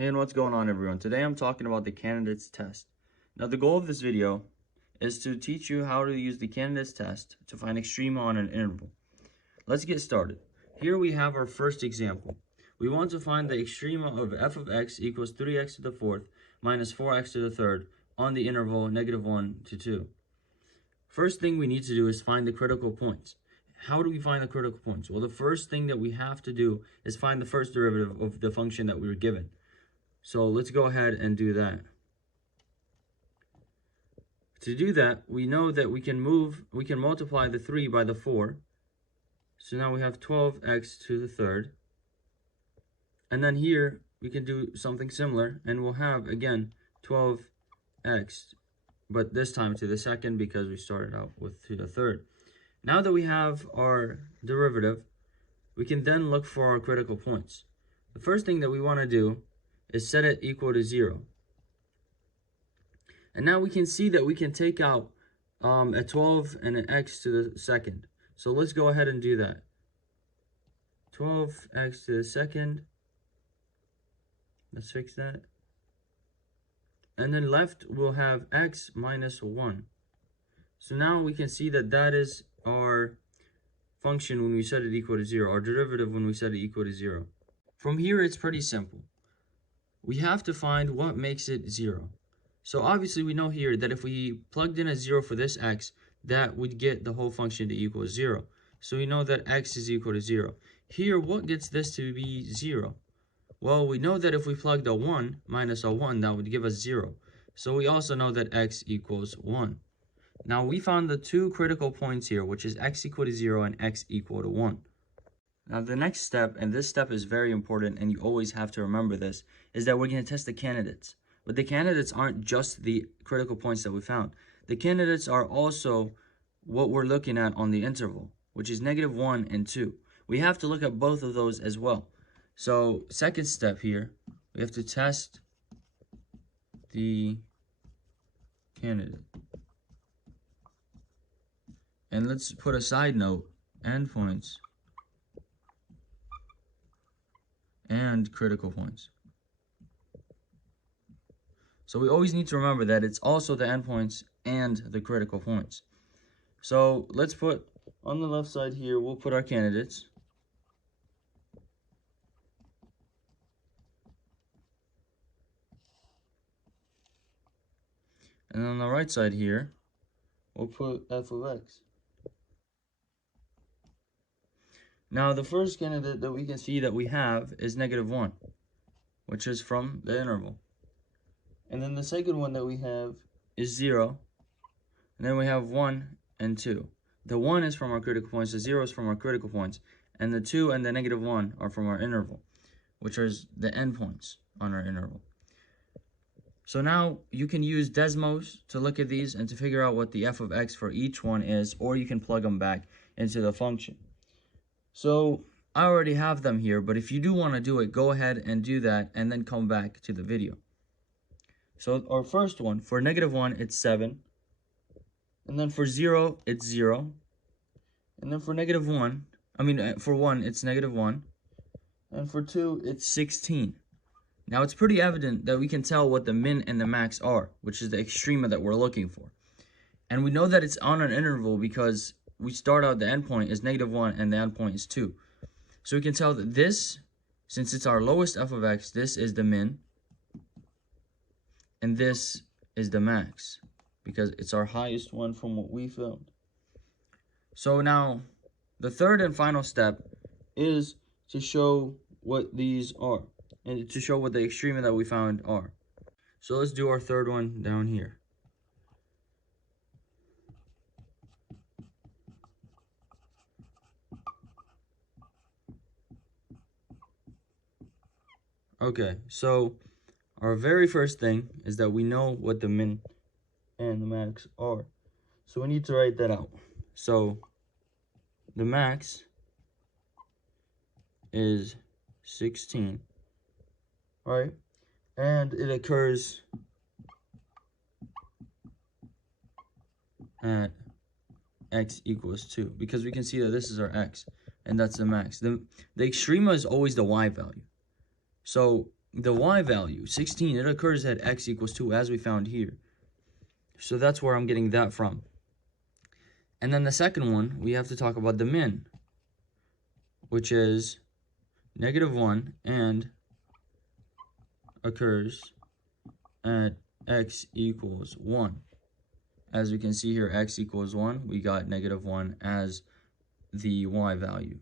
Hey, and what's going on, everyone? Today I'm talking about the candidates test. Now, the goal of this video is to teach you how to use the candidates test to find extrema on an interval. Let's get started. Here we have our first example. We want to find the extrema of f of x equals 3x to the fourth minus 4x to the third on the interval -1 to 2. First thing we need to do is find the critical points. How do we find the critical points? Well, the first thing that we have to do is find the first derivative of the function that we were given. So let's go ahead and do that. To do that, we know that we can multiply the 3 by the 4. So now we have 12x to the third. And then here, we can do something similar, and we'll have, again, 12x, but this time to the second because we started out with to the third. Now that we have our derivative, we can then look for our critical points. The first thing that we want to do is set it equal to 0. And now we can see that we can take out a 12 and an x to the second. So let's go ahead and do that. 12x to the second. Let's fix that. And then left we'll have x minus 1. So now we can see that that is our function when we set it equal to 0, our derivative when we set it equal to 0. From here it's pretty simple. We have to find what makes it 0. So obviously we know here that if we plugged in a 0 for this x, that would get the whole function to equal 0. So we know that x is equal to 0. Here, what gets this to be 0? Well, we know that if we plugged a 1 minus a 1, that would give us 0. So we also know that x equals 1. Now we found the two critical points here, which is x equal to 0 and x equal to 1. Now the next step, and this step is very important and you always have to remember this, is that we're going to test the candidates. But the candidates aren't just the critical points that we found. The candidates are also what we're looking at on the interval, which is -1 and 2. We have to look at both of those as well. So second step here, we have to test the candidate. And let's put a side note, endpoints and critical points. So we always need to remember that it's also the endpoints and the critical points. So let's put, on the left side here, we'll put our candidates. And on the right side here, we'll put f of x. Now the first candidate that we can see that we have is -1, which is from the interval. And then the second one that we have is 0. And then we have 1 and 2. The 1 is from our critical points, the 0 is from our critical points, and the 2 and the -1 are from our interval, which is the endpoints on our interval. So now you can use Desmos to look at these and to figure out what the f of x for each one is, or you can plug them back into the function. So I already have them here, but if you do want to do it, go ahead and do that and then come back to the video. So our first one, for -1, it's 7. And then for 0, it's 0. And then for for 1, it's -1. And for 2, it's 16. Now it's pretty evident that we can tell what the min and the max are, which is the extrema that we're looking for. And we know that it's on an interval because we start out the endpoint is -1 and the endpoint is 2. So we can tell that this, since it's our lowest f of x, this is the min. And this is the max, because it's our highest one from what we found. So now, the third and final step is to show what these are, and to show what the extrema that we found are. So let's do our third one down here. Okay, so our very first thing is that we know what the min and the max are. So we need to write that out. So the max is 16, right? And it occurs at x equals 2, because we can see that this is our x, and that's the max. The extrema is always the y value. So the y value, 16, it occurs at x equals 2, as we found here. So that's where I'm getting that from. And then the second one, we have to talk about the min, which is -1 and occurs at x equals 1. As we can see here, x equals 1, we got -1 as the y value.